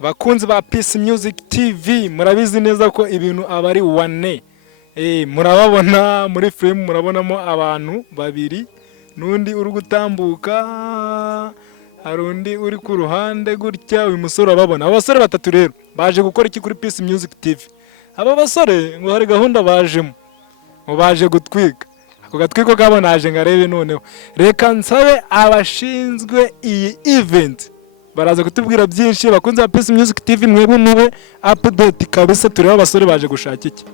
bakunzi ba Peace Music TV murabizi neza ko ibintu abari wane murababona muri film murabonamo abantu babiri nundi uri gutambuka hari undi uri ku ruhande gutya uyu musore ababona abasore batatu rero baje gukora iki kuri Peace Music TV aba basore ngo hari gahunda bajemo ngo baje gutwika ako gatwiko kabo naje ngarebe noneho reka nsabe abashinzwe iyi event baraza kutubwira byinshi bakunze ba Peace Music TV mwebwe mube update kabisa tureba abasore baje gushaka iki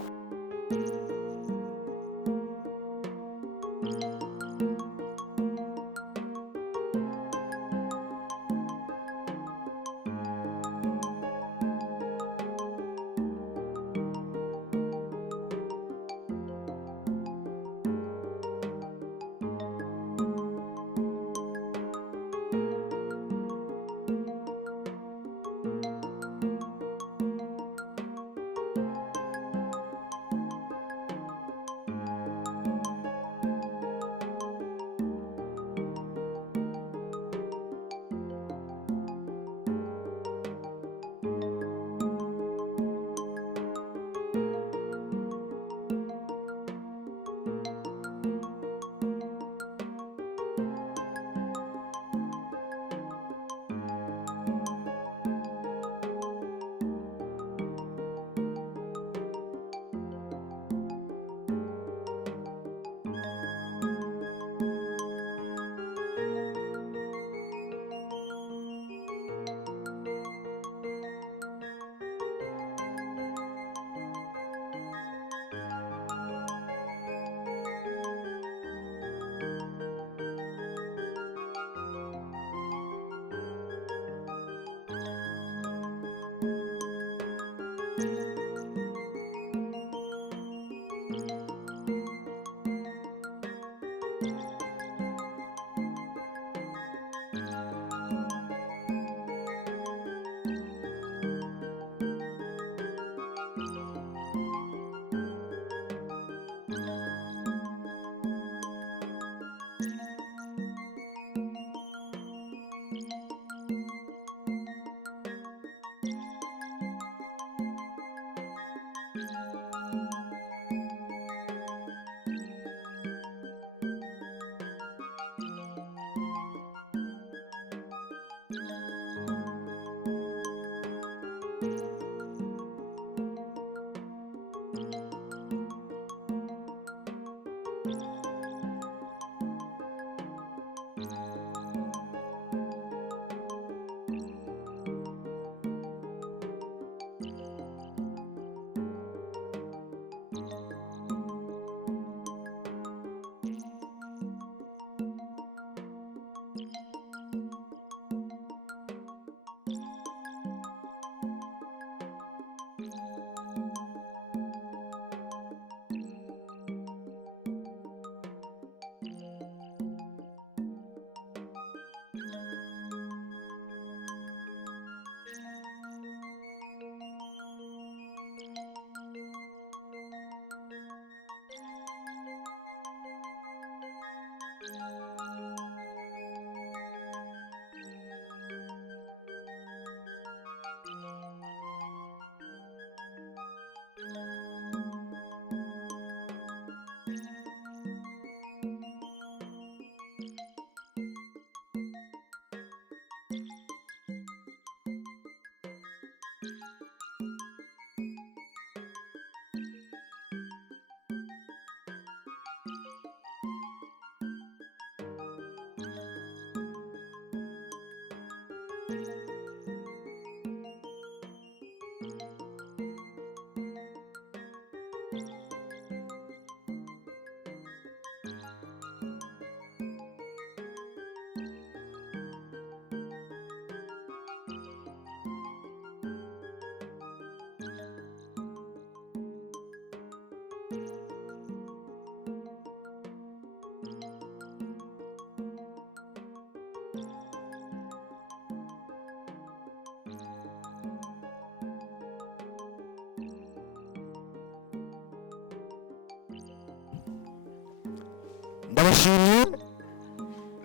ndabashimiye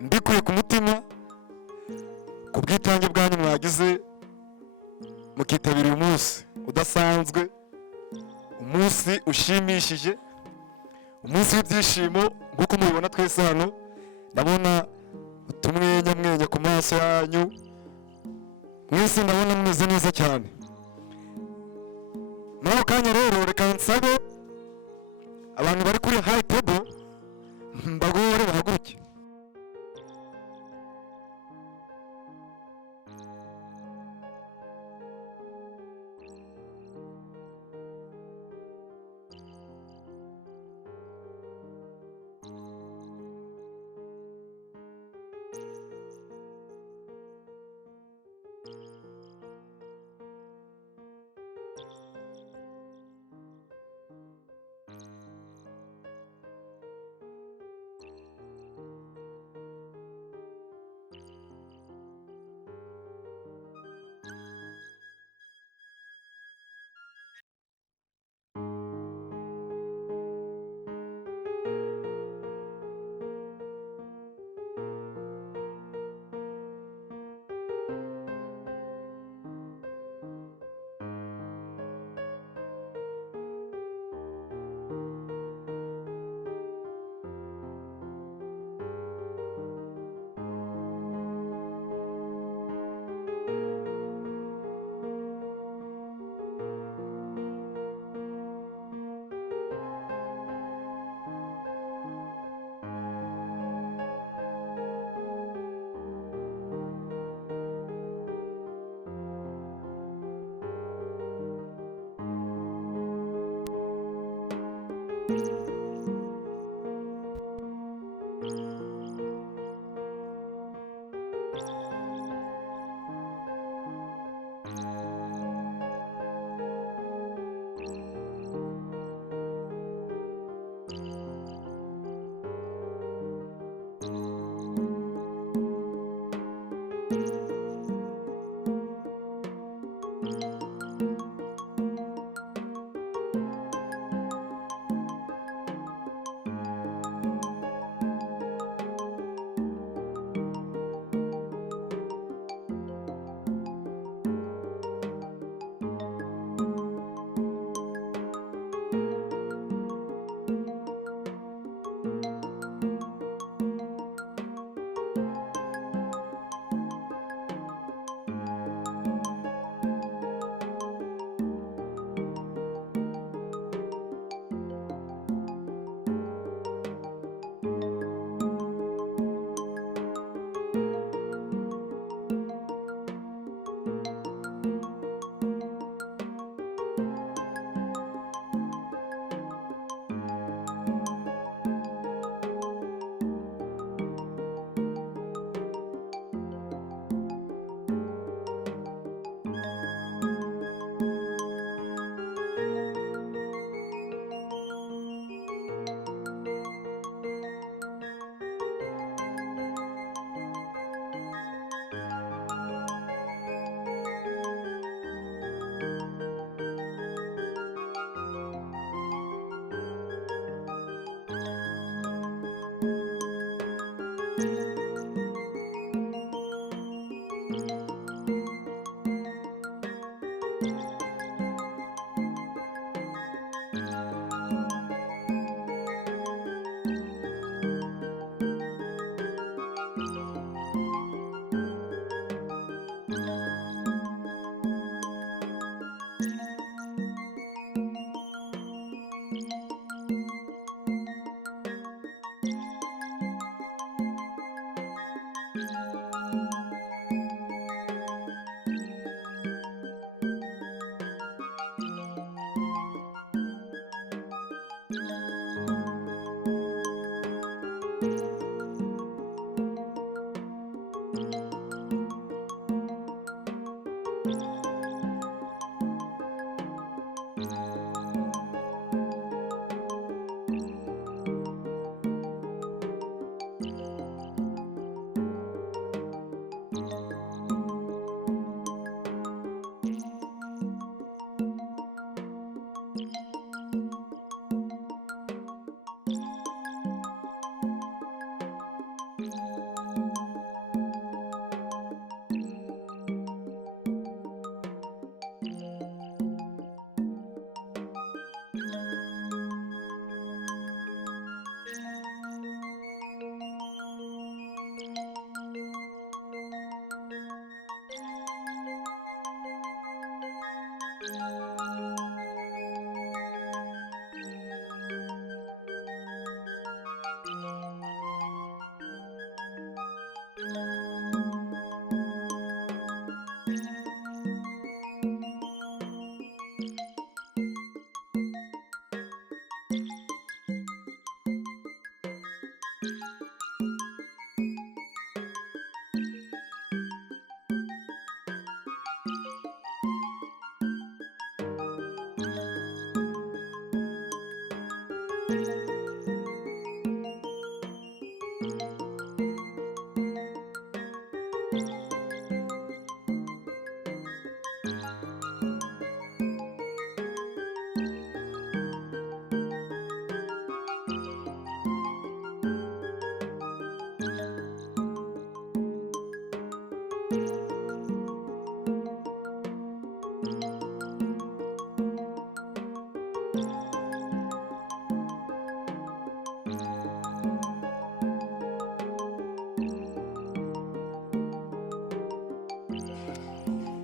mbikuye ku mutima ku bwitange bwanyu mwagize mukitabira uyu munsi udasanzwe, umunsi ushimishije, umunsi w'ibyishimo nk'uko mubibona twese hano. Ndabona utumwenya ku maso yanyu, mwese ndabona mumeze neza cyane. Muri ako kanya rero reka nsabe abantu bari kuri high table mbagore bahaguruke.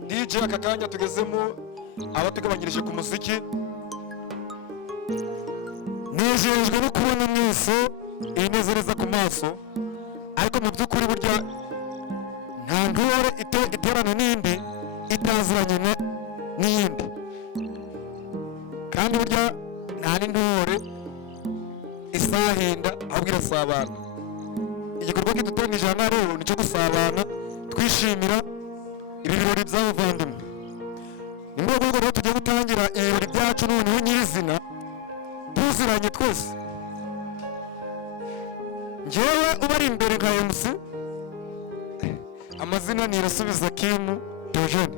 DJ aka kanya tugezemo abatugabanyirije ku muziki nejejwe no kubona mwese inezereza ku maso ariko mu by'ukuri burya nta ntore iterana n'indi itaziranye n'iyindi kandi burya nta n'intore isahinda ahubwo irasabana igikorwa kiduteranije hano rero ni cyo gusabana twishimira ibi birori by'abavandimwe ni muri urwo rwego rero tugiye gutangira ibirori byacu noneho nyirizina tuziranye twese njyewe ubari imbere nka MC amazina ni Irasubiza Kimu Eugene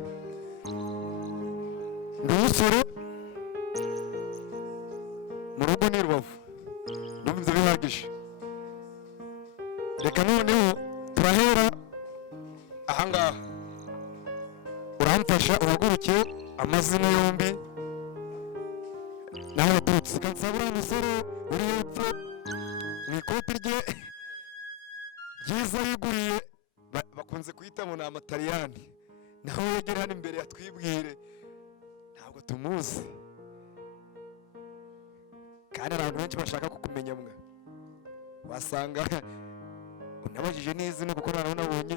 ndi umusore mu rugo ni Rubavu ndumva ibyo bihagije reka noneho turahera ahangaha uramfasha uhaguruke amazina yombi naho waturutse kansabura umusore uri hepfo mu ikoti rye ryiza yiguriye bakunze kuhita ngo ni amataliyani naho wegera hano imbere yatwibwire ntabwo tumuzi kandi abantu benshi bashaka kukumenya mwe wasanga unabajije n'izina kuko nawe nabonye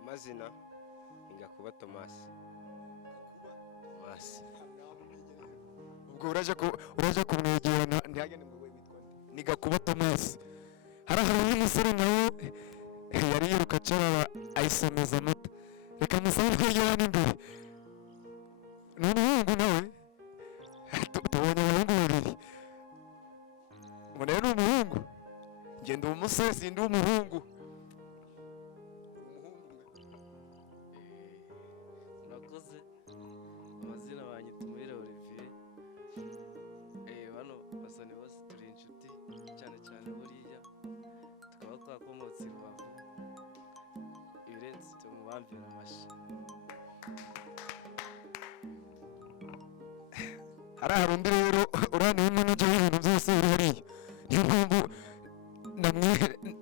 amazina Ngakuba Thomas. ubwo uraje kumwegerana ntihagende ngo witwa ni Ngakuba Thomas hari umusore nawe yari yiruka cyara ayisomeza amata reka musabe kwegerana imbere n'umuhungu nawe tubonye abahungu babiri ngo nawe ni umuhungu ngenda umusore sindi umuhungu Murakoze amazina banyu tumwire Olivier hano basane bose turi inshuti cyane cyane buriya tukaba twakomotse i Rubavu ibirenze tumubambira amashyi hari undi rero uraniwe n'ujya w'ibintu byose uri hariya niyo mpamvu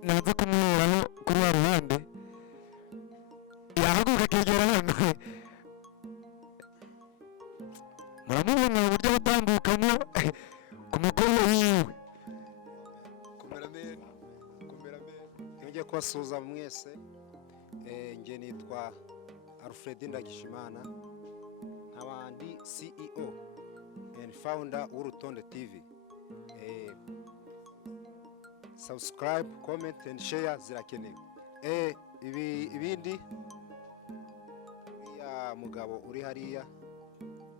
naza kumwuraho kuri wa ruhande yahaguruka akegera hano muramubona uburyo batambukamo ku mukobwa wiwe nijye kubasuhuza mwese nge nitwa Alfred Ndagishimana nk'abandi CEO and founder w'Urutonde TV. Subscribe, comment and share zirakenewe. Ibindi ya mugabo uri hariya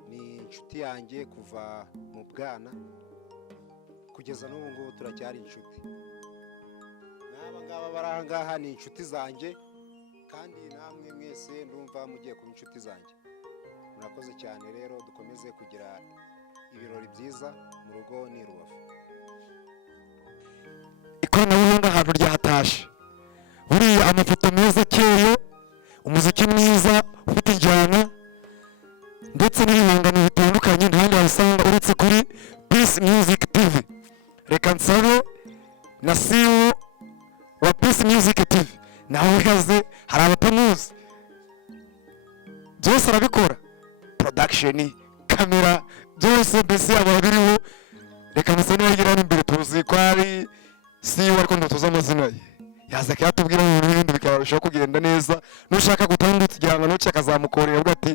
ni inshuti yanjye kuva mu bwana kugeza n'ubu ngubu turacyari inshuti. N'aba ngaba barangaha ni inshuti zanjye kandi namwe mwese ndumva mugiye kuba inshuti zanjye. Murakoze cyane rero dukomeze kugira ibirori byiza mu rugo ni Rubavu. Ikoranabuhanga ahantu ryatashe buriya amafoto meza akeye umuziki mwiza ufite injyana ndetse n'ibihangano bitandukanye ntahandi wabisanga uretse kuri Peace Music TV. Reka nsabe na CEO wa Peace Music TV nawe ikaze, hari abatamuzi byose arabikora, production, kamera, byose mbese aba biriho. Reka nsa n'agira n'imbere tuzi ko ari CEO ariko ntatuzi amazina ye, yaza akatubwira mu bindi bikarushaho kugenda neza. Nushaka gutambutsa igihangano cye akazamukorera avuga ati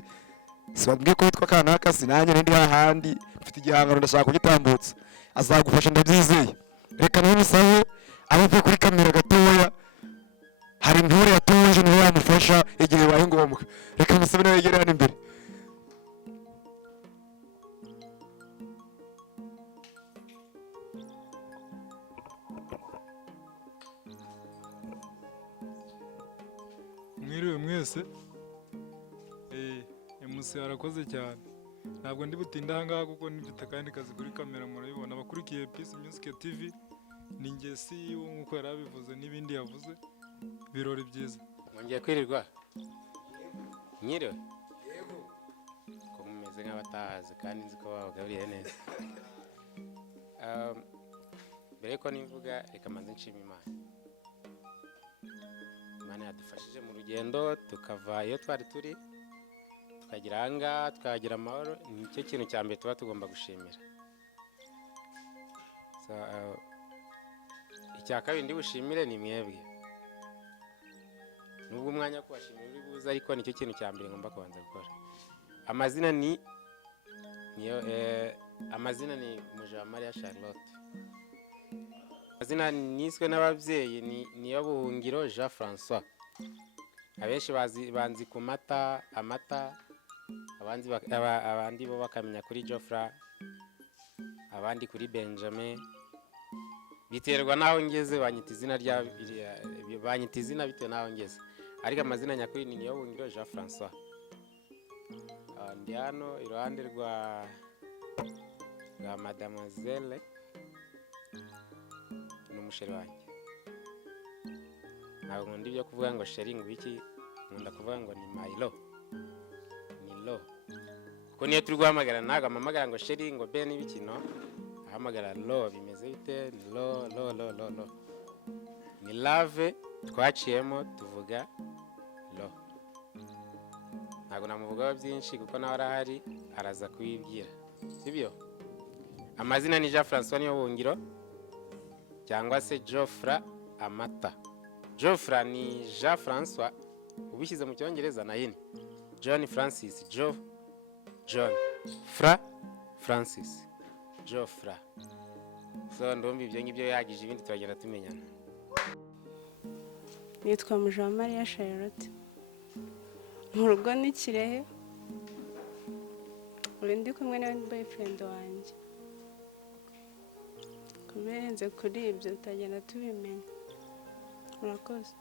sibabwiye ko witwa kanaka sinanye ndi hahandi mfite igihangano ndashaka kugitambutsa, azagufasha ndabyizeye. Reka nawe musabe avuye kuri kamera gatoya, hari intore yatoje niwe yamufasha igihe bibaye ngombwa. Reka musabe nawe yegere hano imbere. Mwiriwe mwese. MC arakoze cyane. Ntabwo ndi butinda ahangaha kuko nifite akandi kazi kuri kamera, murabibona. Abakurikiye Peace Music TV ni njye CEO nk'uko yari abivuze n'ibindi yavuze. Birori byiza. Mwongeye kwirirwa? Mwiriwe? Yego. Ko mumeze nk'abatahaze kandi nzi ko babagaburiye neza. Mbere ko nivuga reka manze nshima Imana. Imana yadufashije mu rugendo tukava iyo twari turi tukagira hanga tukagira amahoro, nicyo kintu cya mbere tuba tugomba gushimira. Icya kabiri ndi bushimire ni mwebwe. Nubwo umwanya wo kubashimira uri buze, ariko nicyo kintu cya mbere ngomba kubanza gukora. Amazina ni Mujawamariya Charlotte. Amazina niswe n'ababyeyi ni Buhungiro Jean François. Abenshi banzi ku amata, abandi bo bakamenya kuri Geoffrey, abandi kuri Benjamin. Biterwa naho ngeze banyita izina bitewe naho ngeze, ariko amazina nyakuri ni Buhungiro Jean François. Ndi hano iruhande rwa Mademoiselle n'umusheri wanjye. Ntabwo nkunda ibyo kuvuga ngo sheri ngo iki, nkunda kuvuga ngo ni my lo, ni lo. Kuko niyo turi guhamagara ntabwo amamagara ngo sheri ngo be n'ibiki, no, ahamagara lo. Bimeze bite? Lo. Ni love twaciyemo tuvuga lo. Ntabwo namuvugaho byinshi kuko nawe arahari araza kubibwira, sibyo? Amazina ni Jean François niyo Buhungiro cyangwa se Geoffrey Amata. Geoffrey ni Jean François ubishyize mu cyongereza na hino John Francis, John Francis, Geoffrey. So ndumva ibyo ngibyo yagije, ibindi turagenda tumenyana. Nitwa Mujawamariya Charlotte. Mu rugo ni Kirehe. Uri ndi kumwe na boyfriend wanjye. Kubirenze kuri ibyo tutagenda tubimenya. Murakoze.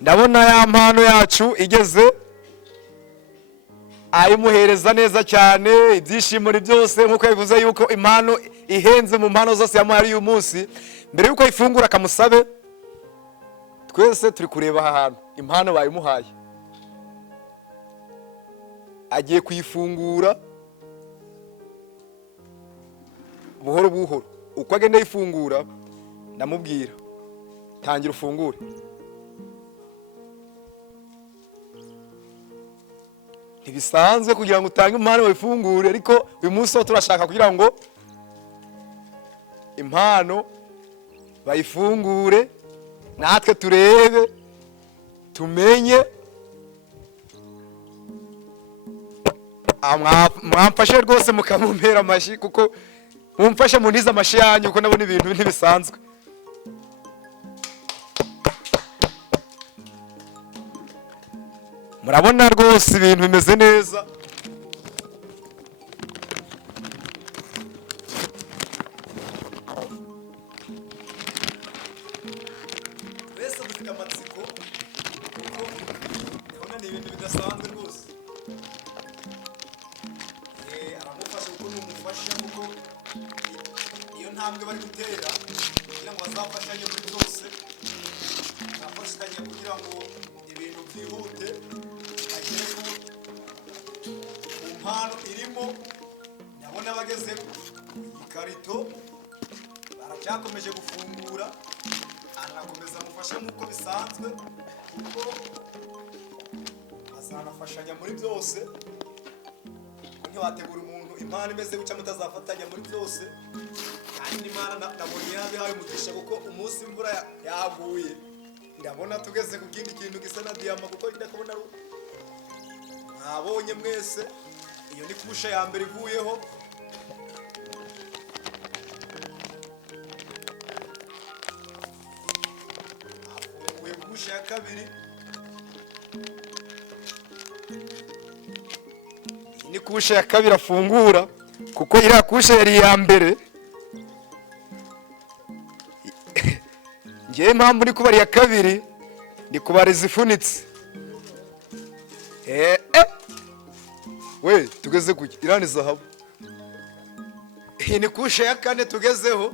Ndabona ya mpano yacu igeze, ayimuhereza neza cyane, ibyishimo byose nkuko yabivuze yuko impano ihenze mu mpano zose yamuhaye uyu munsi. Mbere yuko ifungura akamusabe, twese turi kureba aha hantu impano bayimuhaye. Agiye kuyifungura buhoro buhoro. Uko agenda yifungura ndamubwira tangira ufungure. Ntibisanzwe kugira ngo utange impano wifungure, ariko uyu munsi turashaka kugira ngo impano bayifungure natwe turebe tumenye. Mwamfashe rwose mukamumpera amashyi kuko mumfashe munize amashyi yanyu kuko nabona ibintu ntibisanzwe. Murabona rwose ibintu bimeze neza. Wese dufite amatsiko kuko ndabona ni ibintu bidasanzwe rwose. Aramufasha kuko n'umufasha kuko iyo ntambwe bari gutera kugira ngo bazafashanye muri byose, bafashanya kugira ngo ibintu byihute agere ku mpano irimo. Ndabona bageze ikarito baracyakomeje gufungura, anakomeza amufashe nk'uko bisanzwe kuko azanafashanya muri byose. Ntiwategura umuntu impano imeze gutya mutazafatanya muri byose, kandi Imana nabonye yabihaye umugisha kuko umunsi imvura yaguye ndabona tugeze ku kindi kintu gisa na diyama kuko ndakubona mwabonye mwese. Iyo ni kusha ya mbere ivuyeho. Afunguye kusha ya kabiri. Ni kusha ya kabiri afungura kuko iriya kusha yari iya mbere. Ngewe impamvu ni kubara iya kabiri ni kubara izifunitse. We tugeze kuki irani zahabu. Iyi ni kusha ya kane tugezeho.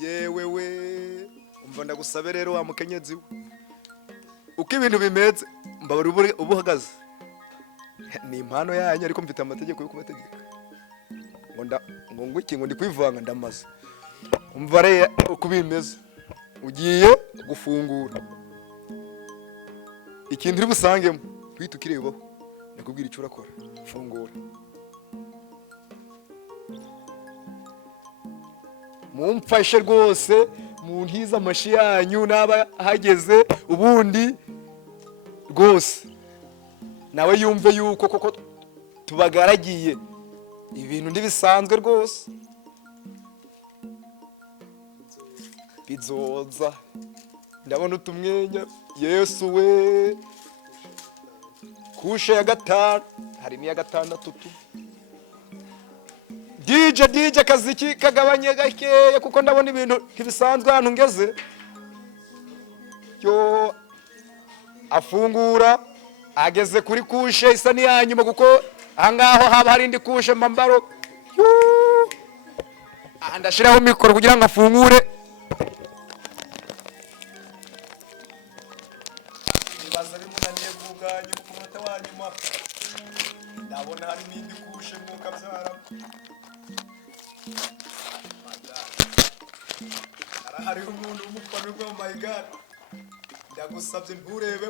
Yewe we umva ndagusabe rero wa mukenyezi we, uko ibintu bimeze mbabara ubu uhagaze ni impano yanyu ariko mfite amategeko yo kubategeka ngo ngwiki ngo ndi kwivanga ndamaze. Umva rero uko bimeze, ugiye gufungura ikintu uri busangemo twita ukirebaho nakubwira icyo urakora. Fungura mumfashe rwose muntiza amashi yanyu naba hageze ubundi rwose nawe yumve yuko koko tubagaragiye ibintu ndibisanzwe rwose. Bizoza ndabona utumwenya. Yesu we kusha ya gatanu hari n'iya gatandatu tu. DJ kaziki kagabanye gakeya kuko ndabona ibintu ntibisanzwe hano ngeze. Yo afungura ageze kuri kushe isa n'iyanyuma kuko ahangaho haba hari indi kushe mbambaro. Ndashiraho mikoro kugira ngo afungure. Nibaza bimunaniye kuganya ku munota wa nyuma. Ndabona hari n'indi kushe mwuka byara. Hari umuntu umufana rwo my god. Ndagusabye nturebe.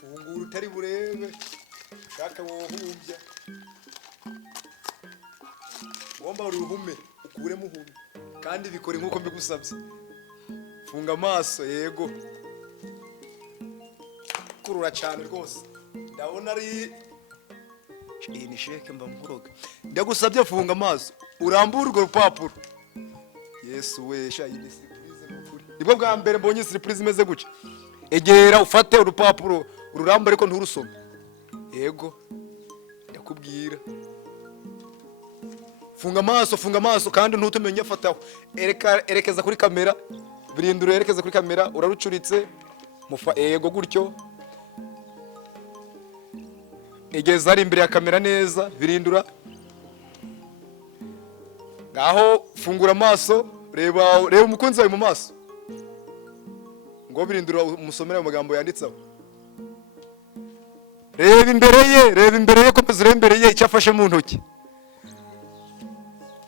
Fungura utari burebe. Ushaka wohumbya. Womba uruhume ukuremo uhume. Kandi bikore nkuko mbigusabye. Funga amaso yego. Kurura cyane rwose. Ndabona ari ni sheke mba muroga. Ndagusabye funga amaso. Urambura urwo rupapuro. Yesu we sha iyi surprise n'ukuri. Nibwo bwa mbere mbonye surprise imeze gutya. Egera ufate urupapuro ururamba ariko nturusome. Yego. Ndakubwira. Funga amaso kandi ntutumenye fataho. Erekeza kuri kamera. Birindura erekeza kuri kamera urarucuritse. Mufa yego gutyo. Egeza ari imbere ya kamera neza birindura. Ngaho fungura amaso reba umukunzi wawe mu maso. Ngo birindura umusomera amagambo yanditseho. Reba imbere ye komeza urebe imbere ye icyafashe mu ntoki.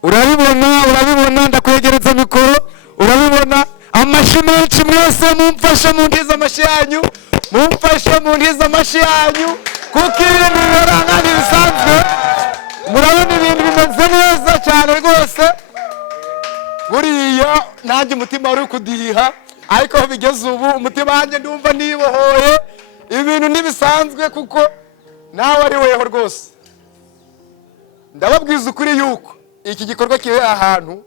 Urabibona ndakwegereza mikoro. Urabibona amashi menshi mwese mumfashe muntiza amashi yanyu. Kuko ibintu biranga bisanzwe. Murabona ibintu bimeze neza cyane rwose. buriya nanjye umutima wari kudiha ariko aho bigeze ubu umutima wanjye ndumva nibohoye ibintu ntibisanzwe kuko nawe ari weho rwose ndababwiza ukuri yuko iki gikorwa kiri ahantu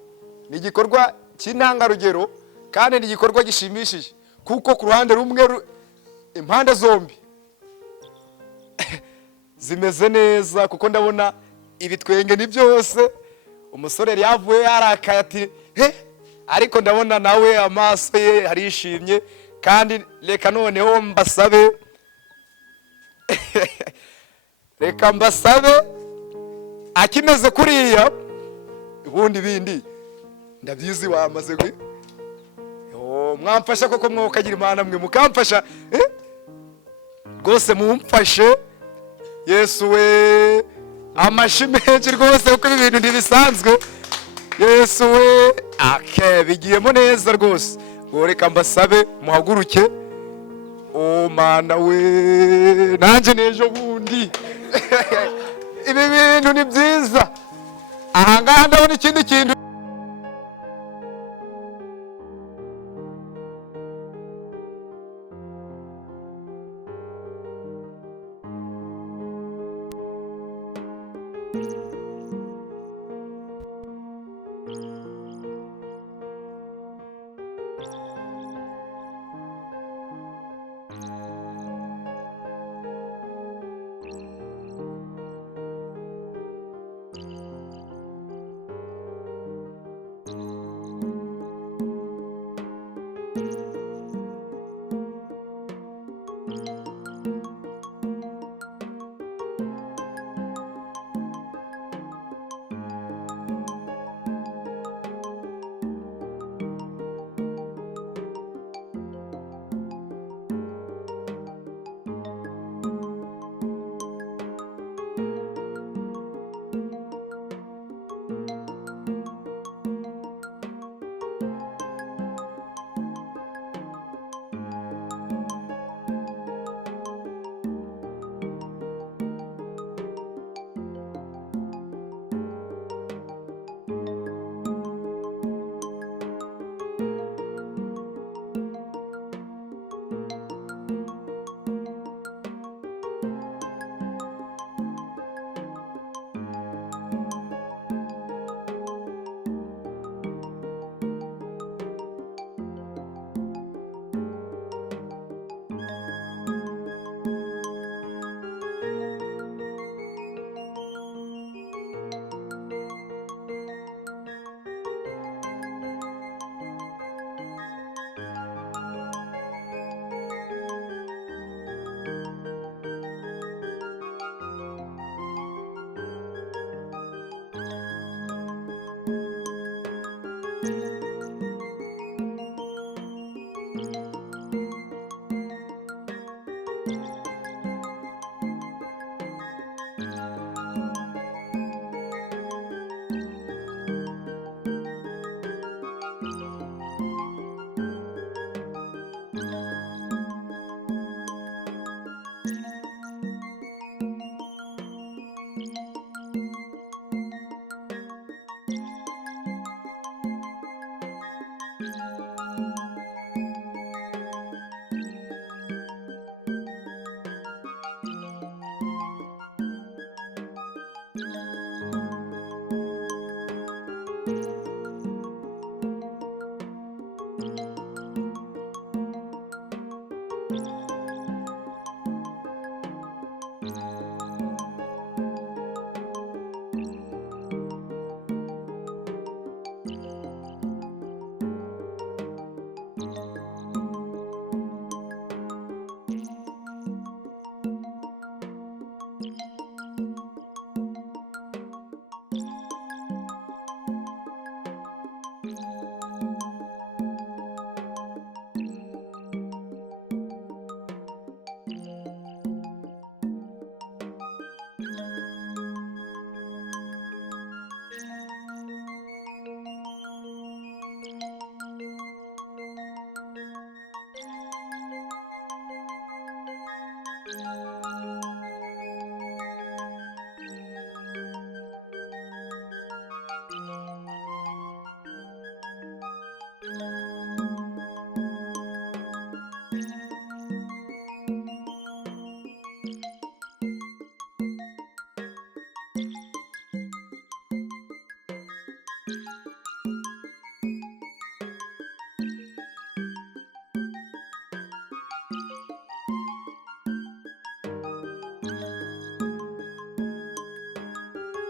ni igikorwa cy'intangarugero kandi ni igikorwa gishimishije kuko ku ruhande rumwe impande zombi zimeze neza kuko ndabona ibitwenge ni byose umusore yari yavuye yarakaye ati ariko ndabona nawe amaso ye harishimye kandi reka noneho mbasabe reka mbasabe akimeze kuriya ubundi bindi ndabyizi wamaze gwe mwamfasha koko mwokagira imana mwe mukamfasha rwose mumfashe Yesu we amashi menshi rwose kuko ibi bintu ntibisanzwe Yesu we bigiyemo neza rwose ngo reka mbasabe muhaguruke mana we nanjye n'ejo bundi ibi bintu ni byiza ahangaha ndabona ikindi kintu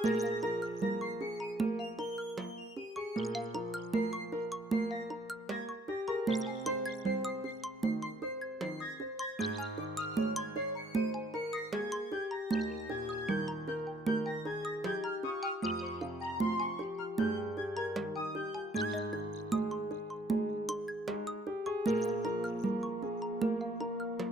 Thank you.